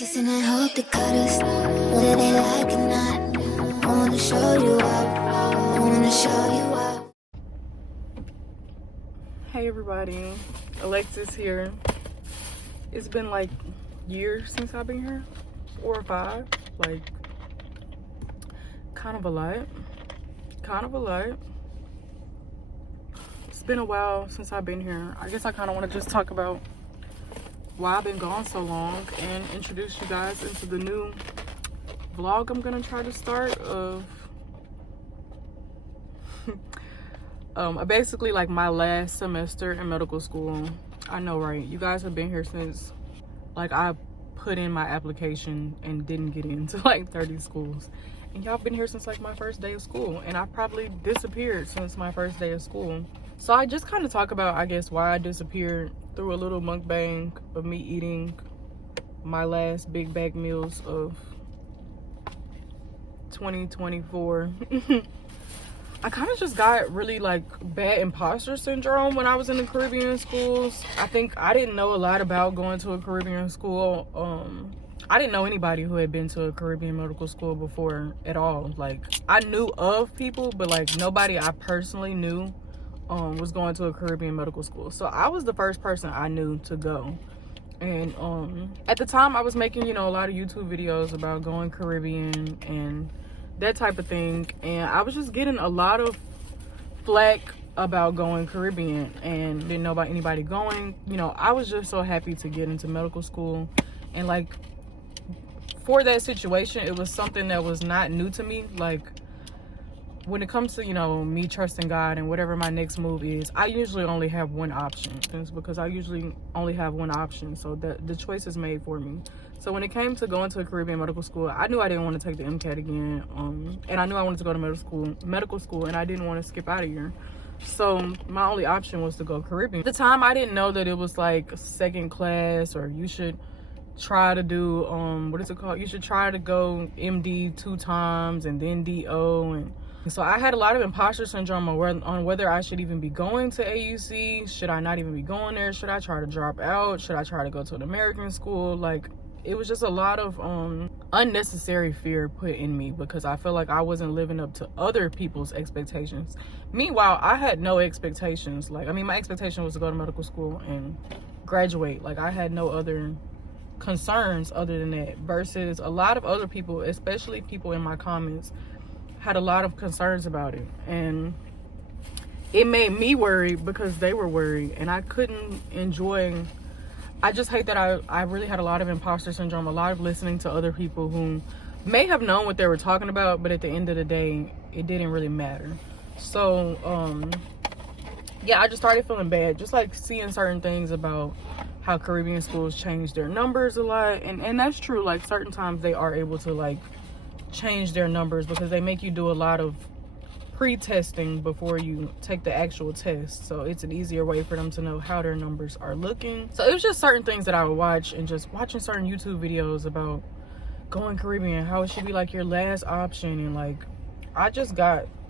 Kissing and hope they cut us, whether they like or not. I wanna show you up, I wanna show you up. Hey everybody, Alexis here. It's been like years since I've been here, 4 or 5, like kind of a lot. It's been a while since I've been here. I guess I kind of want to just talk about why I've been gone so long and introduce you guys into the new vlog I'm gonna try to start of basically like my last semester in medical school. I know, right? You guys have been here since like I put in my application and didn't get into like 30 schools, and y'all been here since like my first day of school, and I probably disappeared since my first day of school. So I just kind of talk about, I guess, why I disappeared through a little mukbang of me eating my last big bag meals of 2024. I kind of just got really like bad imposter syndrome when I was in the Caribbean schools. I think I didn't know a lot about going to a Caribbean school. I didn't know anybody who had been to a Caribbean medical school before at all. Like, I knew of people, but like nobody I personally knew was going to a Caribbean medical school. So I was the first person I knew to go. And at the time I was making, you know, a lot of YouTube videos about going Caribbean and that type of thing, and I was just getting a lot of flack about going Caribbean and didn't know about anybody going. You know, I was just so happy to get into medical school, and like for that situation, it was something that was not new to me. Like, when it comes to, you know, me trusting God and whatever my next move is, I usually only have one option. It's because I usually only have one option, so the choice is made for me. So when it came to going to a Caribbean medical school, I knew I didn't want to take the MCAT again, and I knew I wanted to go to medical school, and I didn't want to skip out of here. So my only option was to go Caribbean. At the time, I didn't know that it was like second class, or you should try to do what is it called? You should try to go MD 2 times and then DO, and so I had a lot of imposter syndrome on whether I should even be going to AUC. Should I not even be going there? Should I try to drop out? Should I try to go to an American school? Like, it was just a lot of unnecessary fear put in me because I felt like I wasn't living up to other people's expectations. Meanwhile, I had no expectations. Like, I mean, my expectation was to go to medical school and graduate. Like, I had no other concerns other than that, versus a lot of other people, especially people in my comments, had a lot of concerns about it, and it made me worried because they were worried, and I couldn't enjoy. I just hate that I really had a lot of imposter syndrome, a lot of listening to other people who may have known what they were talking about, but at the end of the day, it didn't really matter. So yeah, I just started feeling bad, just like seeing certain things about how Caribbean schools change their numbers a lot, and that's true. Like, certain times they are able to like change their numbers because they make you do a lot of pre-testing before you take the actual test, so it's an easier way for them to know how their numbers are looking. So it was just certain things that I would watch, and just watching certain YouTube videos about going Caribbean, how it should be like your last option, and like I just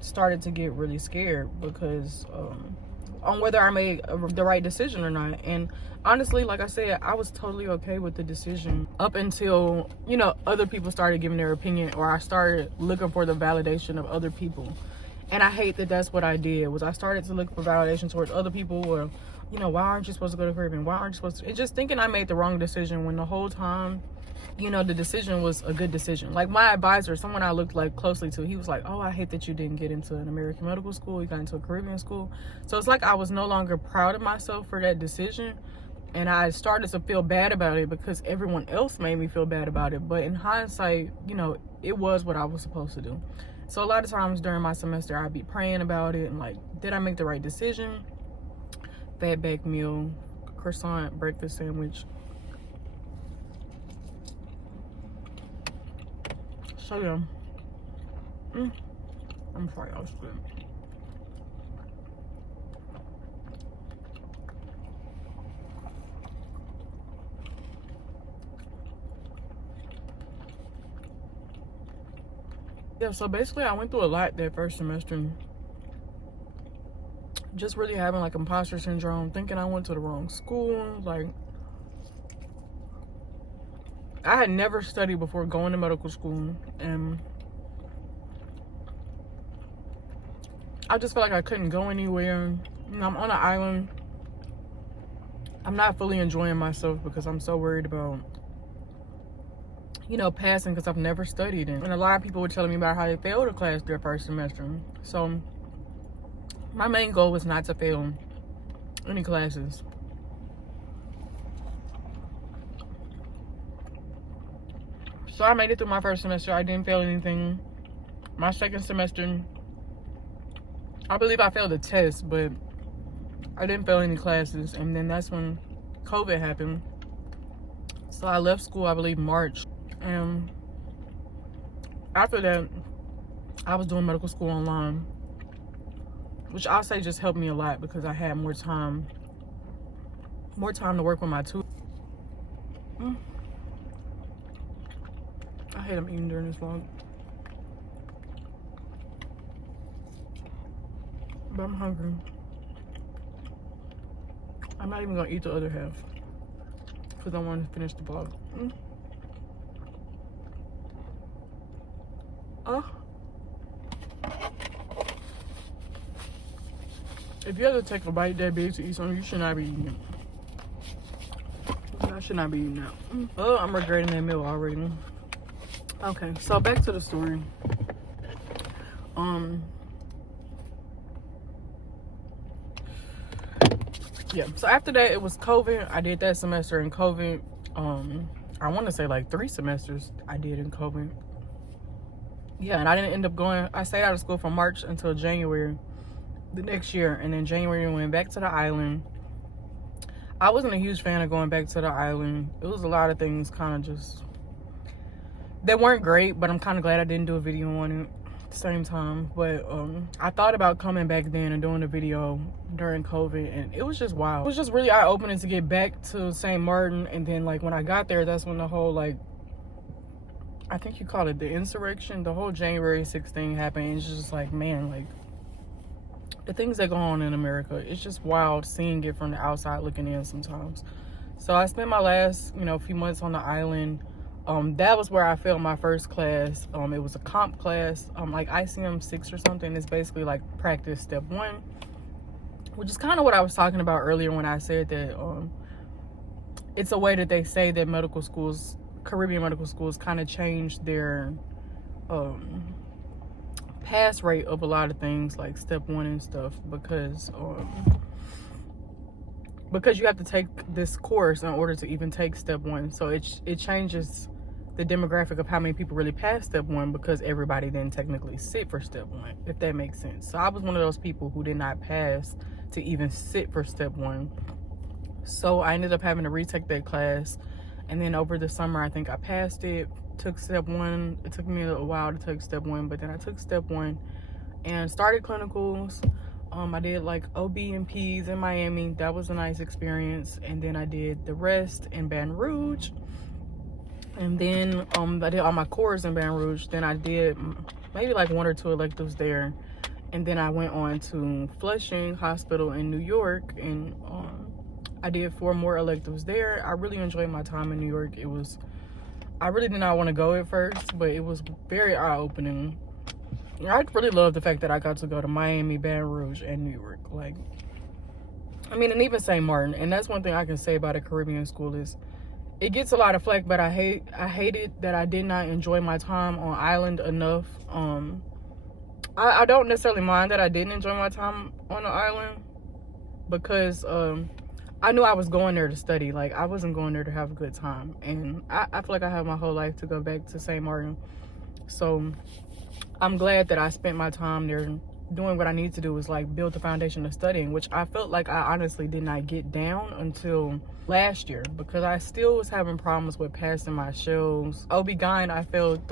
started to get really scared because on whether I made the right decision or not. And honestly, like I said, I was totally okay with the decision up until, you know, other people started giving their opinion, or I started looking for the validation of other people. And I hate that that's what I did, was I started to look for validation towards other people, or, you know, why aren't you supposed to go to Caribbean? Why aren't you supposed to? It's just thinking I made the wrong decision when the whole time, you know, the decision was a good decision. Like, my advisor, someone I looked like closely to, he was like, oh, I hate that you didn't get into an American medical school, you got into a Caribbean school. So it's like I was no longer proud of myself for that decision, and I started to feel bad about it because everyone else made me feel bad about it. But in hindsight, you know, it was what I was supposed to do. So a lot of times during my semester, I'd be praying about it and like, did I make the right decision? Fatback meal, croissant, breakfast sandwich. So yeah, I'm sorry, I was good. Yeah, so basically I went through a lot that first semester. Just really having like imposter syndrome, thinking I went to the wrong school. Like, I had never studied before going to medical school, and I just felt like I couldn't go anywhere. You know, I'm on an island. I'm not fully enjoying myself because I'm so worried about, you know, passing, because I've never studied it. And a lot of people were telling me about how they failed a class their first semester. So my main goal was not to fail any classes. So I made it through my first semester. I didn't fail anything. My second semester, I believe I failed a test, but I didn't fail any classes. And then that's when COVID happened. So I left school, I believe, March. And after that, I was doing medical school online, which I'll say just helped me a lot because I had more time to work with my tutor. I hate I'm eating during this vlog. But I'm hungry. I'm not even gonna eat the other half because I want to finish the vlog. If you have to take a bite that big to eat something, you should not be eating it. I should not be eating that. Oh, I'm regretting that meal already. Okay, so back to the story. Yeah, so after that, it was COVID. I did that semester in COVID. I want to say like 3 semesters I did in COVID. Yeah, and I didn't end up going. I stayed out of school from March until January the next year, and then January we went back to the island. I wasn't a huge fan of going back to the island. It was a lot of things kind of just that weren't great, but I'm kind of glad I didn't do a video on it at the same time. But I thought about coming back then and doing a video during COVID, and it was just wild. It was just really eye-opening to get back to St. Martin, and then like when I got there, that's when the whole like, I think you call it the insurrection, the whole January 6th thing happened. It's just like, man, like the things that go on in America, it's just wild seeing it from the outside looking in sometimes. So I spent my last, few months on the island. That was where I failed my first class. It was a comp class, like ICM 6 or something. It's basically like practice step 1, which is kind of what I was talking about earlier when I said that it's a way that they say that medical schools, Caribbean medical schools, kind of changed their pass rate of a lot of things like step 1 and stuff, because you have to take this course in order to even take step 1. So it changes the demographic of how many people really pass step 1, because everybody didn't technically sit for step 1, if that makes sense. So I was one of those people who did not pass to even sit for step 1. So I ended up having to retake that class. And then over the summer, I think I passed it, took step 1. It took me a while to take step 1, but then I took step 1 and started clinicals. I did like OB and Peds in Miami. That was a nice experience. And then I did the rest in Baton Rouge. And then I did all my cores in Baton Rouge. Then I did maybe like 1 or 2 electives there. And then I went on to Flushing Hospital in New York, and I did 4 more electives there. I really enjoyed my time in New York. I really did not want to go at first, but it was very eye-opening. I really love the fact that I got to go to Miami, Baton Rouge, and New York. And even St. Martin. And that's one thing I can say about a Caribbean school is it gets a lot of flack, but I hated that I did not enjoy my time on island enough. I don't necessarily mind that I didn't enjoy my time on the island, because I knew I was going there to study. Like, I wasn't going there to have a good time. And I feel like I have my whole life to go back to St. Martin. So I'm glad that I spent my time there doing what I need to do, is like build the foundation of studying, which I felt like I honestly did not get down until last year, because I still was having problems with passing my shells. OB-GYN, I failed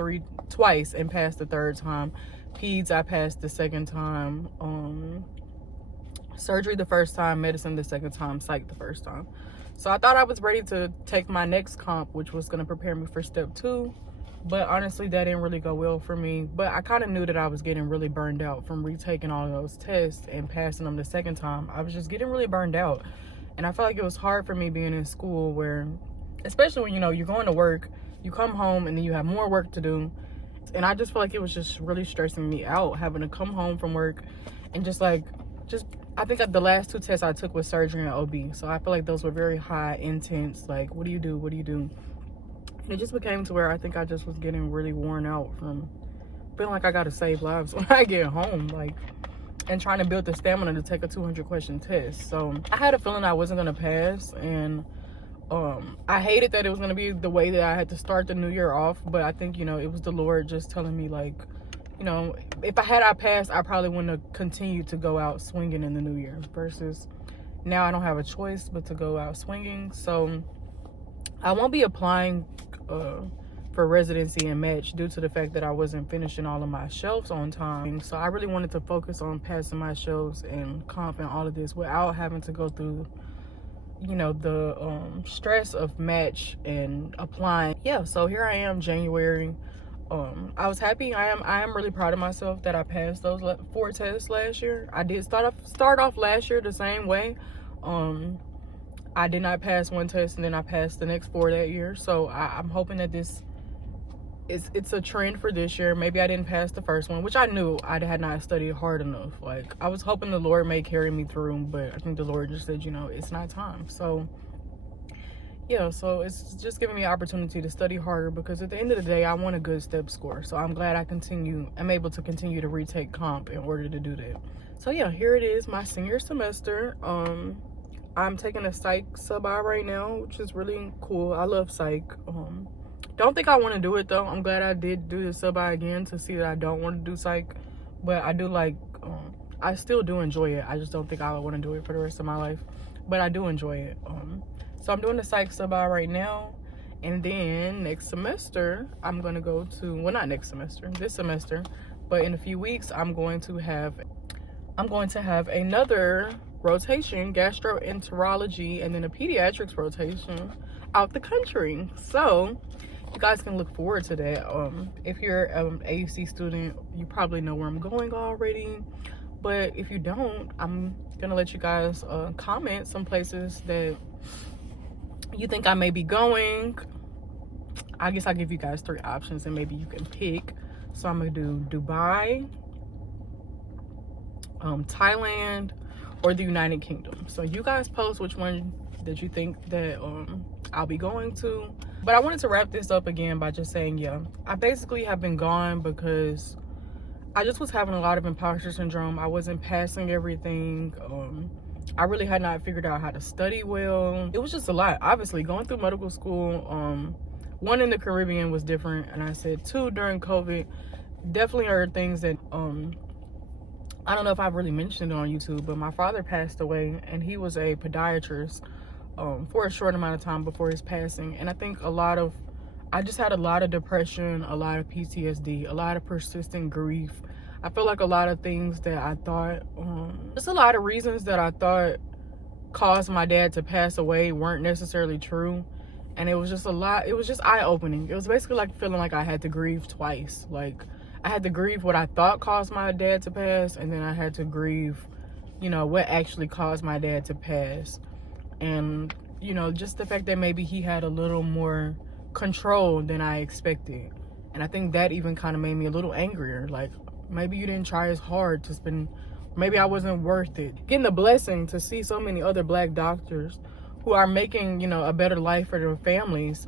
twice and passed the 3rd time. Peds, I passed the 2nd time. Surgery the 1st time, medicine the 2nd time, psych the 1st time. So I thought I was ready to take my next comp, which was going to prepare me for step 2. But honestly, that didn't really go well for me. But I kind of knew that I was getting really burned out from retaking all those tests and passing them the 2nd time. I was just getting really burned out. And I felt like it was hard for me being in school where, especially when, you're going to work, you come home and then you have more work to do. And I just feel like it was just really stressing me out having to come home from work and I think the last 2 tests I took was surgery and OB. So I feel like those were very high, intense, like, what do you do? And it just became to where I think I just was getting really worn out from feeling like I gotta save lives when I get home, like, and trying to build the stamina to take a 200 question test. So I had a feeling I wasn't gonna pass, and I hated that it was gonna be the way that I had to start the new year off. But I think, it was the Lord just telling me, like, if I passed, I probably wouldn't have continued to go out swinging in the new year, versus now I don't have a choice but to go out swinging. So I won't be applying for residency and match due to the fact that I wasn't finishing all of my shelves on time. So I really wanted to focus on passing my shelves and comp and all of this without having to go through the stress of match and applying. Yeah, so here I am, January. I was happy. I am really proud of myself that I passed those 4 tests last year. I did start off last year the same way. I did not pass 1 test, and then I passed the next 4 that year. So I'm hoping that it's a trend for this year. Maybe I didn't pass the first one, which I knew I had not studied hard enough. Like, I was hoping the Lord may carry me through, but I think the Lord just said, it's not time. So yeah, so it's just giving me an opportunity to study harder, because at the end of the day, I want a good step score. So I'm glad I'm able to continue to retake comp in order to do that. So yeah, here it is, my senior semester. I'm taking a psych sub-I right now, which is really cool. I love psych. Don't think I want to do it though. I'm glad I did do the sub-I again to see that I don't want to do psych. But I do I still do enjoy it. I just don't think I would want to do it for the rest of my life. But I do enjoy it. So I'm doing the psych sub-I right now. And then next semester, I'm going to go to, well, not next semester, this semester. But in a few weeks, I'm going to have another rotation, gastroenterology, and then a pediatrics rotation out the country. So you guys can look forward to that. If you're an AUC student, you probably know where I'm going already. But if you don't, I'm gonna let you guys comment some places that you think I may be going. I guess I'll give you guys 3 options and maybe you can pick. So I'm gonna do Dubai, Thailand, or the United Kingdom. So you guys post which one that you think that I'll be going to. But I wanted to wrap this up again by just saying, yeah, I basically have been gone because I just was having a lot of imposter syndrome. I wasn't passing everything. I really had not figured out how to study well. It was just a lot. Obviously, going through medical school, 1 in the Caribbean was different, and I said 2 during COVID. Definitely are things that I don't know if I've really mentioned it on YouTube, but my father passed away, and he was a podiatrist for a short amount of time before his passing. And I think I just had a lot of depression, a lot of PTSD, a lot of persistent grief. I feel like a lot of things that I thought, just a lot of reasons that I thought caused my dad to pass away weren't necessarily true. And it was just a lot, it was just eye-opening. It was basically like feeling like I had to grieve twice. Like, I had to grieve what I thought caused my dad to pass, and then I had to grieve, what actually caused my dad to pass. And, just the fact that maybe he had a little more control than I expected. And I think that even kind of made me a little angrier. Like, maybe you didn't try as hard to spend, maybe I wasn't worth it. Getting the blessing to see so many other Black doctors who are making, a better life for their families.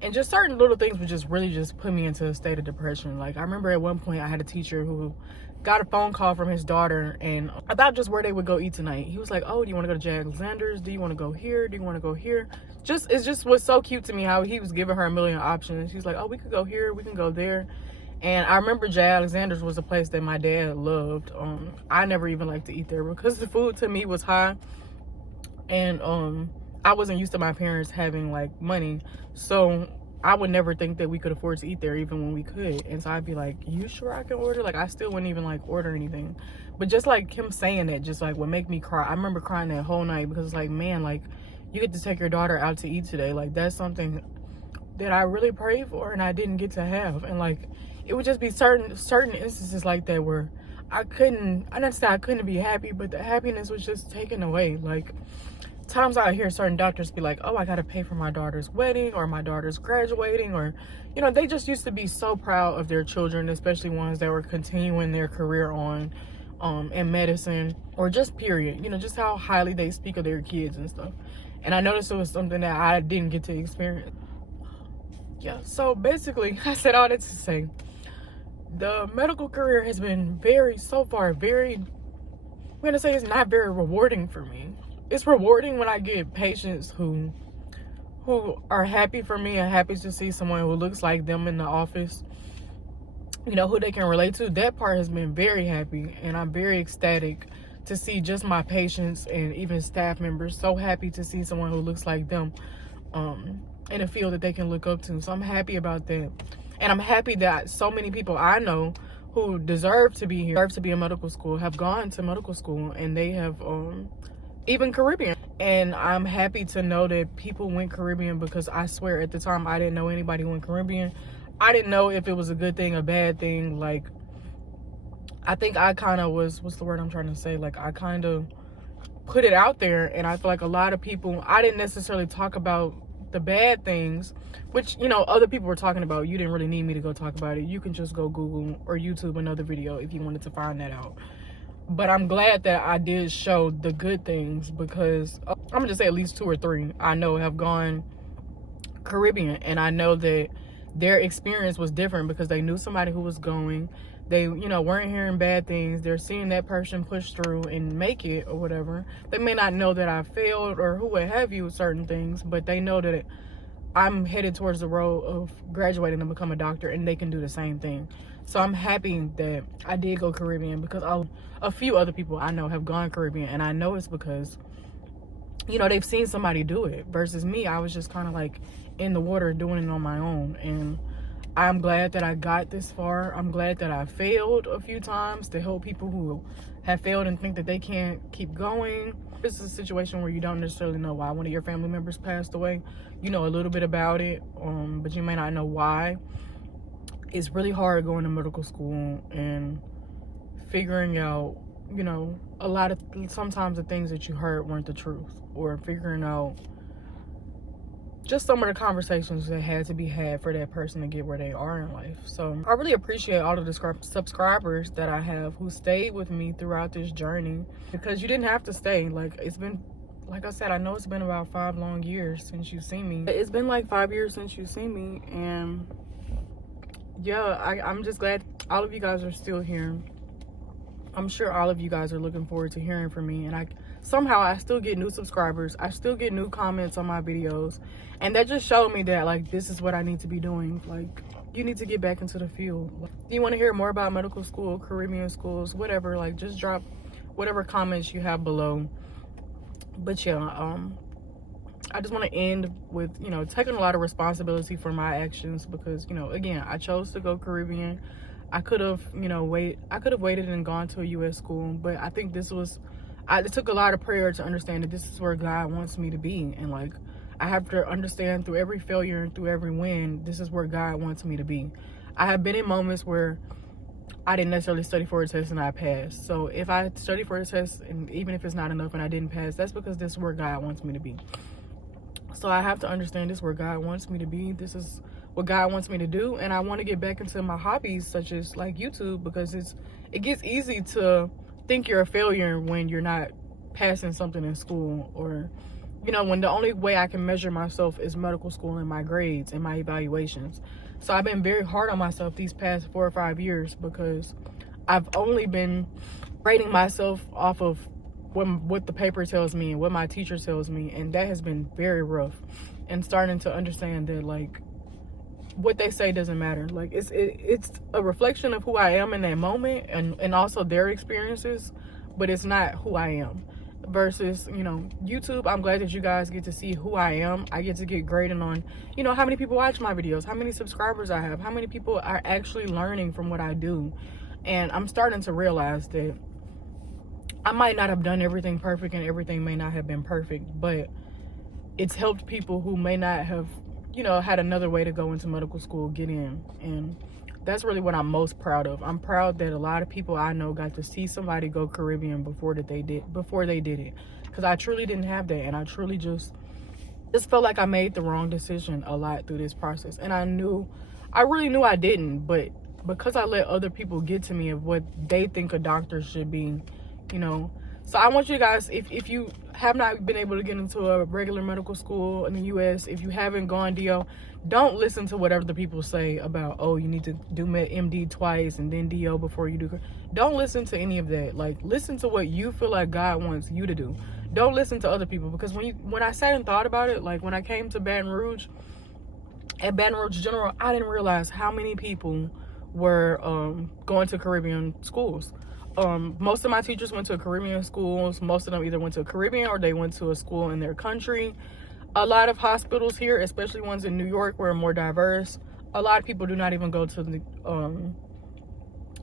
And just certain little things would just really just put me into a state of depression. Like, I remember at one point I had a teacher who got a phone call from his daughter and about just where they would go eat tonight. He was like, oh, do you want to go to J. Alexander's? Do you want to go here? Do you want to go here? It just was so cute to me how he was giving her a million options. He was like, oh, we could go here, we can go there. And I remember J. Alexander's was a place that my dad loved. I never even liked to eat there because the food to me was high. And I wasn't used to my parents having like money. So I would never think that we could afford to eat there even when we could. And so I'd be like, you sure I can order? Like, I still wouldn't even like order anything. But just like him saying that just like would make me cry. I remember crying that whole night because it's like, man, like, you get to take your daughter out to eat today. Like, that's something that I really prayed for and I didn't get to have. And like, it would just be certain instances like that where I couldn't be happy, but the happiness was just taken away. Like, times I hear certain doctors be like, oh, I gotta pay for my daughter's wedding or my daughter's graduating, or, you know, they just used to be so proud of their children, especially ones that were continuing their career on in medicine, or just period, you know, just how highly they speak of their kids and stuff. And I noticed it was something that I didn't get to experience. Yeah, so basically, I said all that to say, the medical career has been so far, I'm gonna say it's not very rewarding for me. It's rewarding when I get patients who are happy for me and happy to see someone who looks like them in the office, you know, who they can relate to. That part has been very happy, and I'm very ecstatic to see just my patients and even staff members so happy to see someone who looks like them in a field that they can look up to. So I'm happy about that. And I'm happy that so many people I know who deserve to be here, deserve to be in medical school, have gone to medical school, and they have even Caribbean. And I'm happy to know that people went Caribbean, because I swear at the time I didn't know anybody who went Caribbean. I didn't know if it was a good thing, a bad thing. Like, I think I kind of was, what's the word I'm trying to say? Like, I kind of put it out there, and I feel like a lot of people, I didn't necessarily talk about the bad things, which, you know, other people were talking about. You didn't really need me to go talk about it. You can just go Google or YouTube another video if you wanted to find that out. But I'm glad that I did show the good things, because I'm gonna just say at least 2 or 3 I know have gone Caribbean, and I know that their experience was different because they knew somebody who was going. They, you know, weren't hearing bad things. They're seeing that person push through and make it or whatever. They may not know that I failed or who would have you certain things, but they know that I'm headed towards the road of graduating to become a doctor, and they can do the same thing. So I'm happy that I did go Caribbean, because a few other people I know have gone Caribbean, and I know it's because, you know, they've seen somebody do it, versus me. I was just kind of like in the water doing it on my own. And I'm glad that I got this far. I'm glad that I failed a few times to help people who have failed and think that they can't keep going. This is a situation where you don't necessarily know why one of your family members passed away. You know a little bit about it, but you may not know why. It's really hard going to medical school and figuring out, you know, sometimes the things that you heard weren't the truth, or figuring out just some of the conversations that had to be had for that person to get where they are in life. So I really appreciate all of the subscribers that I have who stayed with me throughout this journey, because you didn't have to stay. Like, it's been, like I said, I know it's been about 5 long years since you've seen me. It's been like 5 years since you've seen me, and yeah, I'm just glad all of you guys are still here. I'm sure all of you guys are looking forward to hearing from me, and somehow I still get new subscribers. I still get new comments on my videos, and that just showed me that, like, this is what I need to be doing. Like, you need to get back into the field. Do you want to hear more about medical school, Caribbean schools, whatever? Like, just drop whatever comments you have below. But yeah, I just want to end with, you know, taking a lot of responsibility for my actions, because, you know, again, I chose to go Caribbean. I could have, you know, waited and gone to a U.S. school, but I think it took a lot of prayer to understand that this is where God wants me to be. And, like, I have to understand through every failure and through every win, this is where God wants me to be. I have been in moments where I didn't necessarily study for a test and I passed. So if I study for a test, and even if it's not enough and I didn't pass, that's because this is where God wants me to be. So I have to understand this is where God wants me to be. This is what God wants me to do. And I want to get back into my hobbies, such as like YouTube, because it gets easy to think you're a failure when you're not passing something in school, or, you know, when the only way I can measure myself is medical school and my grades and my evaluations. So I've been very hard on myself these past 4 or 5 years, because I've only been grading myself off of what the paper tells me and what my teacher tells me, and that has been very rough. And starting to understand that, like, what they say doesn't matter. Like, it's a reflection of who I am in that moment, and also their experiences, but it's not who I am. Versus, you know, YouTube, I'm glad that you guys get to see who I am. I get to get graded on, you know, how many people watch my videos, how many subscribers I have, how many people are actually learning from what I do. And I'm starting to realize that I might not have done everything perfect, and everything may not have been perfect, but it's helped people who may not have, you know, had another way to go into medical school get in. And that's really what I'm most proud of. I'm proud that a lot of people I know got to see somebody go Caribbean before they did it. because I truly didn't have that, and I truly just felt like I made the wrong decision a lot through this process. And I really knew I didn't, but because I let other people get to me of what they think a doctor should be, you know. So I want you guys, if you have not been able to get into a regular medical school in the US, if you haven't gone DO, don't listen to whatever the people say about, oh, you need to do MD twice and then DO before you do. Don't listen to any of that. Like, listen to what you feel like God wants you to do. Don't listen to other people, because when I sat and thought about it, like when I came to Baton Rouge, at Baton Rouge General, I didn't realize how many people were going to Caribbean schools. Most of my teachers went to Caribbean schools. Most of them either went to a Caribbean or they went to a school in their country. A lot of hospitals here, especially ones in New York, were more diverse. A lot of people do not even go to the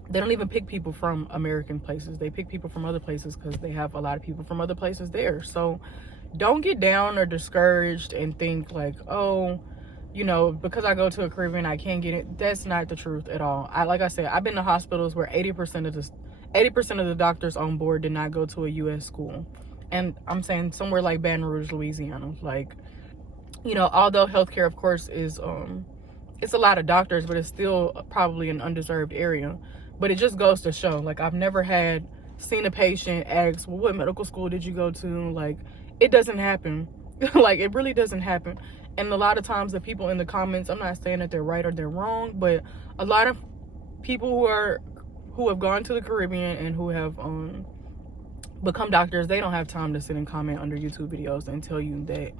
they don't even pick people from American places. They pick people from other places because they have a lot of people from other places there. So don't get down or discouraged and think like, oh, you know, because I go to a Caribbean, I can't get it. That's not the truth at all. Like I said, I've been to hospitals where 80% of the doctors on board did not go to a U.S. school. And I'm saying somewhere like Baton Rouge, Louisiana. Like, you know, although healthcare, of course, is it's a lot of doctors, but it's still probably an undeserved area. But it just goes to show, like, I've never seen a patient ask, well, what medical school did you go to? Like, it doesn't happen. Like, it really doesn't happen. And a lot of times the people in the comments, I'm not saying that they're right or they're wrong, but a lot of people who have gone to the Caribbean and who have become doctors, they don't have time to sit and comment under YouTube videos and tell you that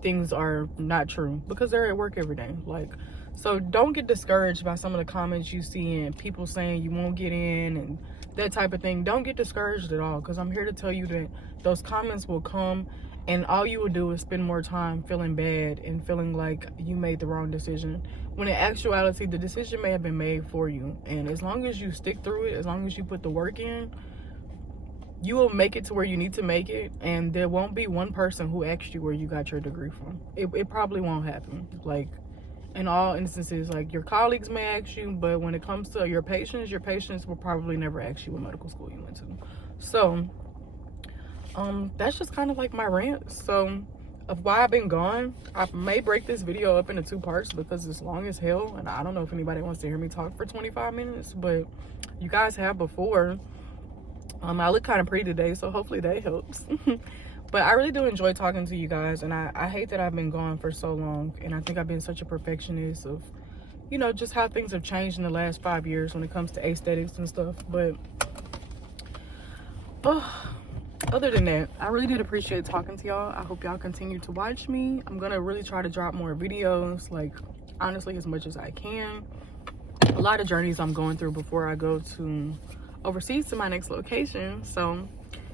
things are not true, because they're at work every day. Like, so don't get discouraged by some of the comments you see and people saying you won't get in and that type of thing. Don't get discouraged at all, because I'm here to tell you that those comments will come, and all you will do is spend more time feeling bad and feeling like you made the wrong decision, when in actuality the decision may have been made for you. And as long as you stick through it, as long as you put the work in, you will make it to where you need to make it. And there won't be one person who asks you where you got your degree from. It probably won't happen. Like, in all instances, like, your colleagues may ask you, but when it comes to your patients will probably never ask you what medical school you went to. So that's just kind of like my rant. So of why I've been gone, I may break this video up into 2 parts because it's long as hell, and I don't know if anybody wants to hear me talk for 25 minutes, but you guys have before. I look kind of pretty today, so hopefully that helps. But I really do enjoy talking to you guys, and I hate that I've been gone for so long, and I think I've been such a perfectionist of, you know, just how things have changed in the last 5 years when it comes to aesthetics and stuff. But other than that, I really did appreciate talking to y'all. I hope y'all continue to watch me. I'm gonna really try to drop more videos, like, honestly, as much as I can. A lot of journeys I'm going through before I go to overseas to my next location. So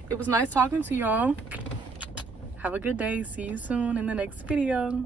it was nice talking to y'all. Have a good day. See you soon in the next video.